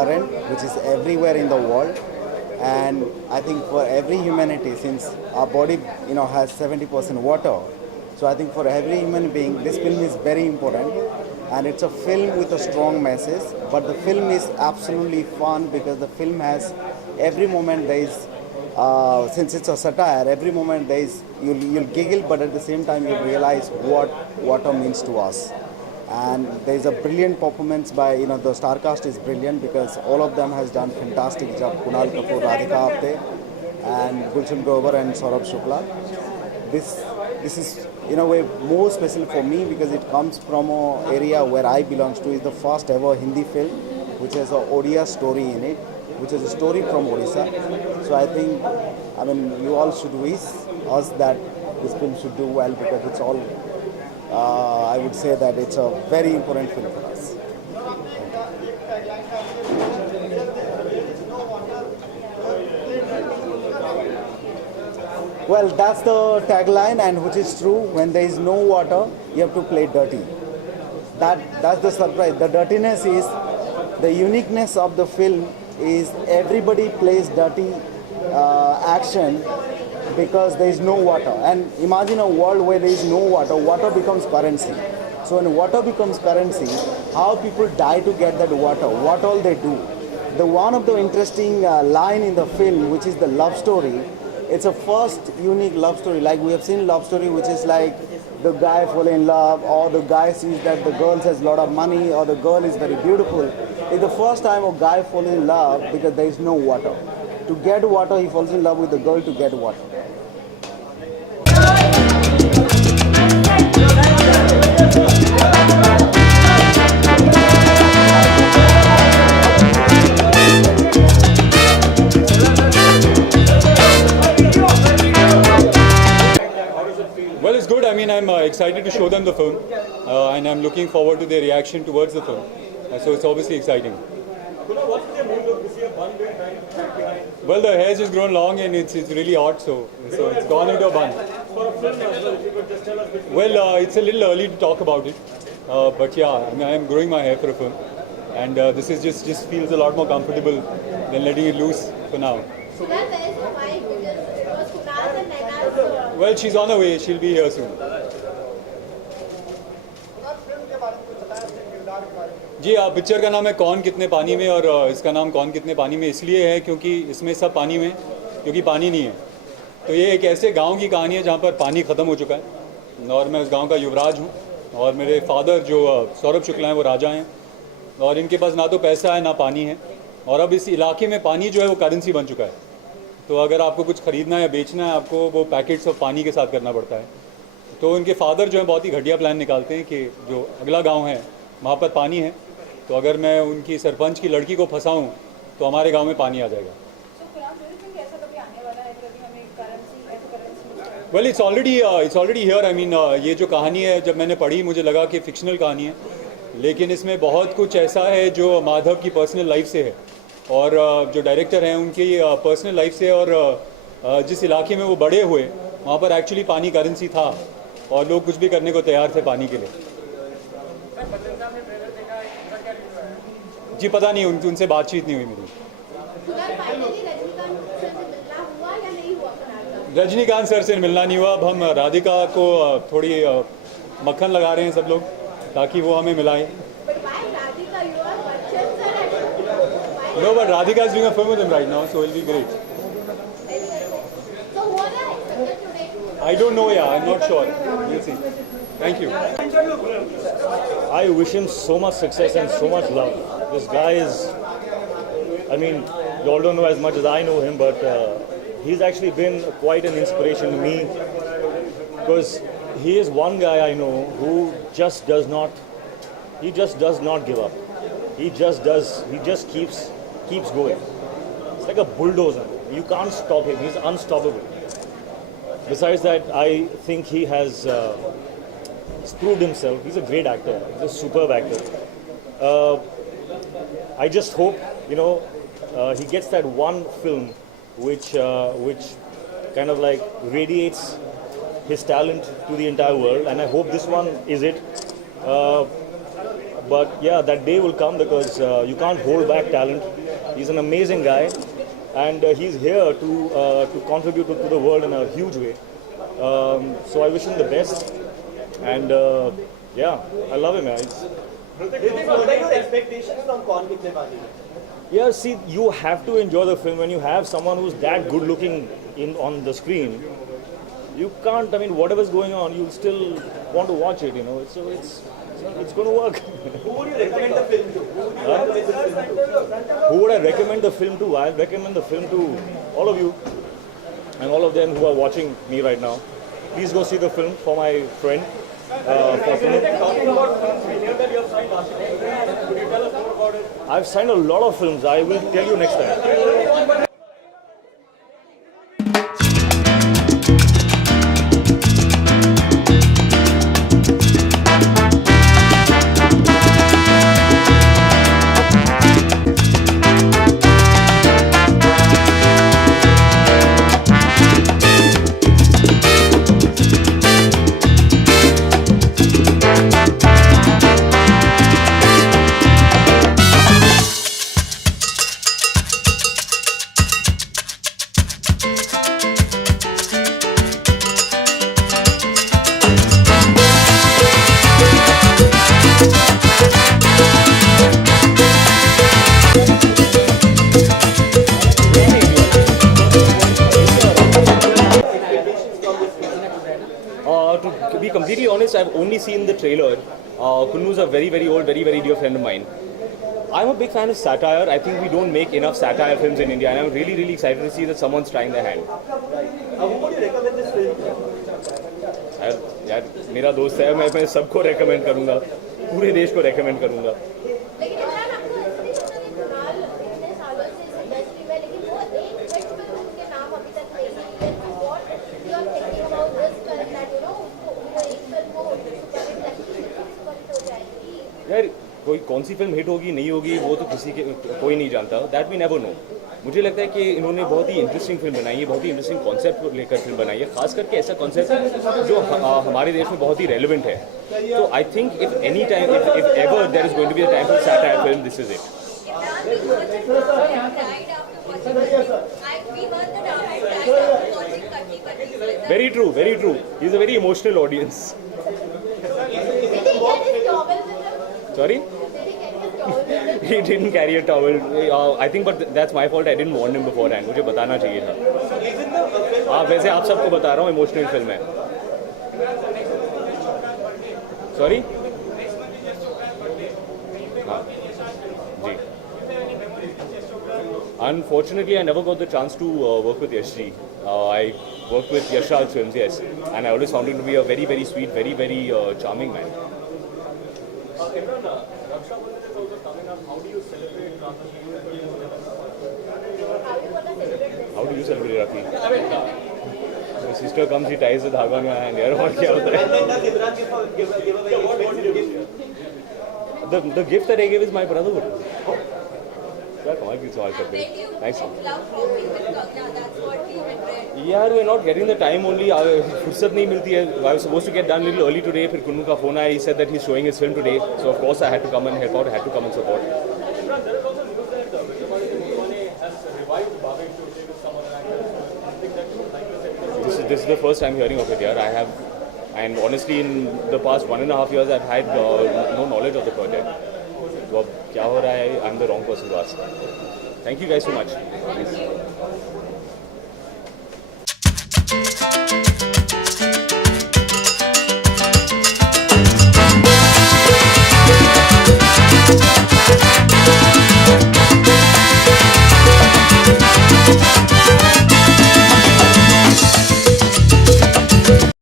current which is everywhere in the world. And I think for every humanity, since our body has 70% water, so I think for every human being this film is very important. And it's a film with a strong message, but the film is absolutely fun because the film has every moment there is since it's a satire, every moment there is you'll giggle, but at the same time you realize what water means to us. And there is a brilliant performance by the star cast is brilliant because all of them has done fantastic job. Kunal Kapoor, Radhika Apte, and Gulshan Grover and Saurabh Shukla. This is in a way more special for me because it comes from an area where I belong to. Is the first ever Hindi film which has a Odia story in it, which is a story from Odisha. So I think, you all should wish us that this film should do well because it's all, I would say that it's a very important film for us. Well, that's the tagline, and which is true. When there is no water, you have to play dirty. That's the surprise. The dirtiness is the uniqueness of the film. Is everybody plays dirty action because there is no water. And imagine a world where there is no water. Water becomes currency. So when water becomes currency, how people die to get that water? What all they do? The one of the interesting line in the film, which is the love story. It's a first unique love story. Like we have seen love story, which is like the guy fall in love, or the guy sees that the girl has a lot of money, or the girl is very beautiful. It's the first time a guy falls in love because there is no water. To get water, he falls in love with the girl to get water. Well, it's good. I'm excited to show them the film, and I'm looking forward to their reaction towards the film. So it's obviously exciting. Well, the hair has grown long and it's really hot, so it's gone into a bun. Well, it's a little early to talk about it, but yeah, I'm growing my hair for a film, and this is just feels a lot more comfortable than letting it loose for now. Well, she's on her way. She'll be here soon. जी picture का नाम है कौन कितने पानी में, और इसका नाम कौन कितने पानी में इसलिए है क्योंकि इसमें सब पानी में, क्योंकि पानी नहीं है. तो ये एक ऐसे गांव की कहानी है जहाँ पर पानी ख़त्म हो चुका है, और मैं उस गांव का युवराज हूँ, और मेरे फादर जो सौरभ शुक्ला हैं वो राजा हैं, और इनके पास ना तो पैसा है ना पानी है, और अब इस इलाके में पानी जो है वो करेंसी बन चुका है. तो अगर आपको कुछ ख़रीदना है या बेचना है, आपको वो पैकेट्स ऑफ पानी के साथ करना पड़ता है. तो इनके फादर जो है बहुत ही घटिया प्लान निकालते हैं कि जो अगला गाँव है वहाँ पर पानी है, तो अगर मैं उनकी सरपंच की लड़की को फंसाऊं तो हमारे गांव में पानी आ जाएगा. Well it's already here. ये जो कहानी है जब मैंने पढ़ी मुझे लगा कि फिक्शनल कहानी है, लेकिन इसमें बहुत कुछ ऐसा है जो माधव की पर्सनल लाइफ से है, और जो डायरेक्टर हैं उनकी पर्सनल लाइफ से, और जिस इलाके में वो बड़े हुए वहाँ पर एक्चुअली पानी करेंसी था और लोग कुछ भी करने को तैयार थे पानी के लिए. जी पता नहीं, उनसे बातचीत नहीं हुई मेरी. रजनीकांत सर से मिलना नहीं हुआ. अब हम राधिका को थोड़ी मक्खन लगा रहे हैं सब लोग ताकि वो हमें मिलाएं. No, but Radhika is doing a film with him right now, so it'll be great. I don't know, I'm not sure. We'll see. Thank you. I wish him so much success and so much love. This guy is, you all don't know as much as I know him, but he's actually been quite an inspiration to me, because he is one guy I know who just does not give up. He just keeps going. It's like a bulldozer. You can't stop him. He's unstoppable. Besides that, I think he has proved himself. He's a great actor. He's a superb actor. I just hope, he gets that one film which kind of like radiates his talent to the entire world, and I hope this one is it. But yeah, that day will come because you can't hold back talent. He's an amazing guy, and he's here to contribute to the world in a huge way. So I wish him the best, and yeah, I love him. What are your expectations from Kaun Kitne Paani Mein? Yeah, see, you have to enjoy the film when you have someone who's that good looking on the screen. You can't. I mean, whatever's going on, you still want to watch it. So it's going to work. Who would you recommend the film to? Who would you recommend the film to? Who would I recommend the film to? I'll recommend the film to all of you and all of them who are watching me right now. Please go see the film for my friend. Talking about films, we hear that you have signed Ashik. Could you tell us more about it? I've signed a lot of films. I will tell you next time. To be completely honest, I've only seen the trailer. Kunnu's a very, very old, very, very dear friend of mine. I'm a big fan of satire. I think we don't make enough satire films in India, and I'm really, really excited to see that someone's trying their hand. Who would you recommend this film to? यार मेरा दोस्त है, मैं सबको recommend करूँगा, पूरे देश को रेकमेंड करूँगा. लेकिन इमरान आपको ऐसे नहीं लगता कि कुणाल इतने सालों से इस इंडस्ट्री में, लेकिन वो एक हिट फिल्म उनके नाम अभी तक नहीं है. What you are thinking about this current that वो एक फिल्म को सुपरहिट लगती है, सुपरहिट हो जाएगी? यार कौन सी फिल्म हिट होगी नहीं होगी वो तो कोई नहीं जानता. That we never know. मुझे लगता है कि इन्होंने बहुत ही इंटरेस्टिंग फिल्म बनाई है, बहुत ही इंटरेस्टिंग कॉन्सेप्ट को लेकर फिल्म बनाई है, खास करके ऐसा कॉन्सेप्ट जो हमारे देश में बहुत ही रेलिवेंट है. तो I think if any time if ever there is going to be a time for satire film, this is it. Very true, very true. He's a very emotional audience. Sorry? He didn't carry a towel. I think, but that's my fault. I didn't warn him beforehand. मुझे बताना चाहिए था. हाँ, वैसे आप सबको बता रहा हूँ, इमोशनल फिल्म है. Sorry? हाँ, जी. Unfortunately, I never got the chance to work with Yash ji. I worked with Yash Raj films, yes, and I always found him to be a very, very sweet, very, very charming man. How do you celebrate Rakhi? My sister comes, she ties the धागा में and यार और क्या होता है? And then does Imran give a very expensive gift? The gift that I gave is my brotherhood. क्या कमाल की सवाल करते हैं? Nice. यार we're not getting the time only. फुर्सत नहीं मिलती है. I was supposed to get done a little early today. फिर कुन्नू का फोन आया. He said that he's showing his film today. So of course I had to come and help out. I had to come and support. There is also news that Vijay Devane has revived Bhavesh Joshi with some other actors. Something that you would like to say? This is the first time hearing of it here. I have, and honestly in the past 1.5 years I've had no knowledge of the project. So अब क्या हो रहा है? I'm the wrong person to ask. Thank you guys so much. Thanks.